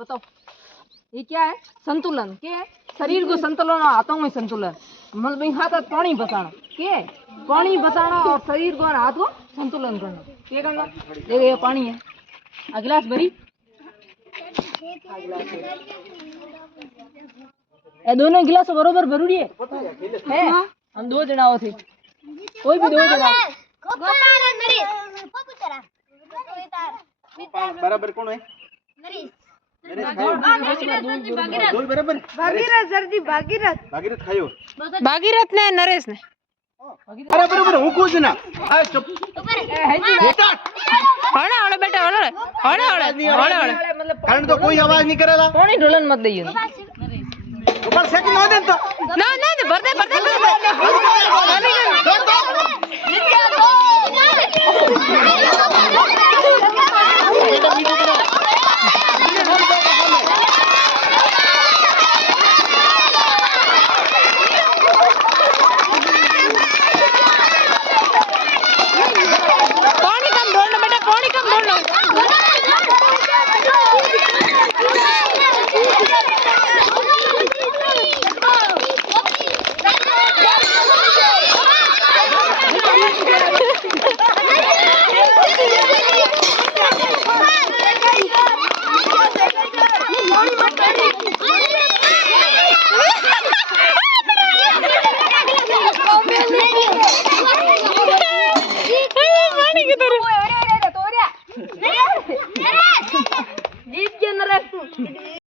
बताओ ये क्या है? संतुलन क्या है? शरीर को संतुलन और हाथों में संतुलन। मतलब भाई हाथ पानी बचाना क्या है? पानी बचाना और शरीर को और हाथ को संतुलन करना। क्या करना? देखो ये पानी है, आ गिलास भरी, ये दोनों गिलास बरोबर भरूरी है? हम दो जना हो थे, कोई भी दो जना बराबर कौन है? भागीरथ खायो भागीरथ ने नरेश ने बराबर हूँ कुछ ना होड़ा होड़ा बेटा होड़ा होड़ा होड़ा होड़ा होड़ा मतलब कारण तो कोई आवाज नहीं करेला पानी ढोलन मत दइयो ऊपर से ना दे तो ना ना भरते भरते भरते